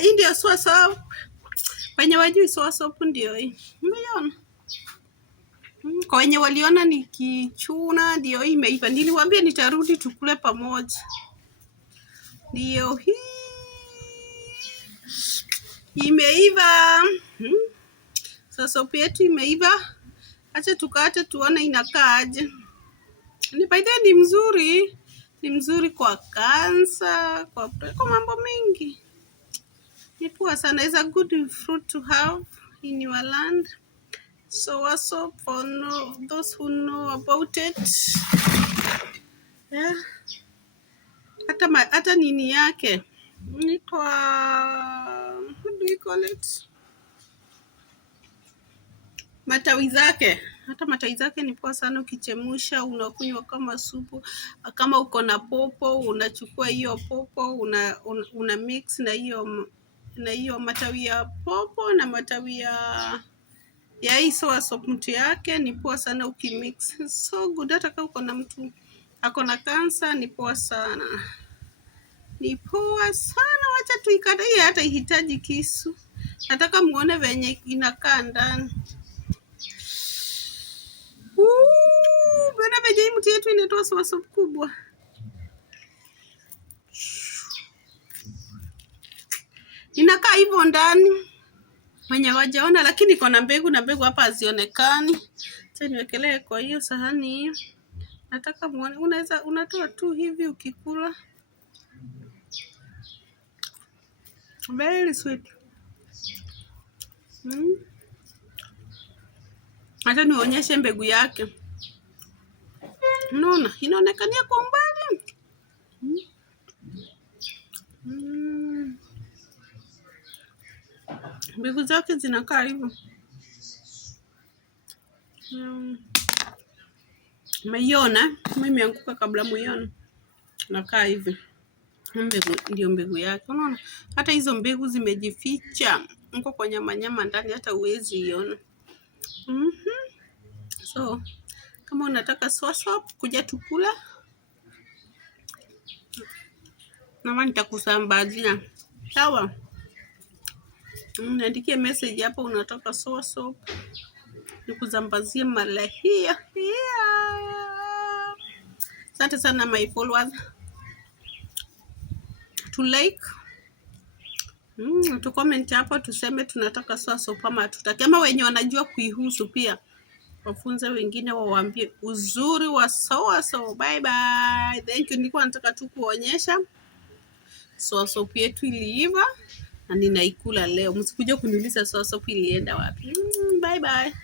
Hii ndio soa soap. Wenye wajui soa soap ndio hii. Umeona? Kwa wenye waliona nikichuna ndio hii imeiva. Niliwaambia nitarudi tukule pamoja. Ndio hii imeiva. Soa soap yetu imeiva. Acha tukate tuone inakaa aje. Ni by the way ni mzuri. Ni mzuri kwa kansa, kwa mambo mengi. Ni poa sana. It's a good fruit to have in your land. Soa soap for those who know about it. Yeah. Hata nini yake. What do you call it? Matawi zake. Hata matawi zake ni poa sana ukichemusha, unakunywa kama supu. Kama uko na popo, unachukua hiyo popo, una mix na hiyo matawi ya popo na matawi ya hii soa soap mtu yake, ni poa sana ukimix. So good, hata kama uko na mtu ako na kansa, ni poa sana. Ni poa sana, wacha tuikate hii, hata ihitaji kisu. Nataka muone venye inakaa ndani. Bwana veje hii mti yetu inatoa soa soap kubwa. Inakaa hivyo ndani. Mwenye wajaona, lakini iko na mbegu na mbegu hapa hazionekani. Acha niwekelee kwa hiyo sahani hiyo. Nataka muone, unatoa tu hivi ukikula. Very sweet. Acha nionyeshe mbegu yake. Unaona, inaonekania kwa umbali. Mbegu zake zinakaa hivyo. Umeiona? Kama imeanguka kabla muione. Nakaa hivi. Mbegu ndio mbegu yake. Unaona? Hata hizo mbegu zimejificha huko kwa nyama ndani, hata huwezi iona. So, kama unataka soa soap kuja tukula. Mama nitakusambazia. Sawa? Niandikie message hapo unataka soa soap. Nikusambazie mara hiyo. Asante sana my followers. To like. Tu comment hapo tuseme tunataka soa soap ama tutaki. Ama wenye wanajua kuihusu pia wafunze wengine, wawaambie uzuri wa soa soap. Bye bye. Thank you. Nilikuwa nataka tu kuonyesha soa soap yetu iliiva na ninaikula leo. Msikuje kuniuliza soa soap ilienda wapi. Bye bye.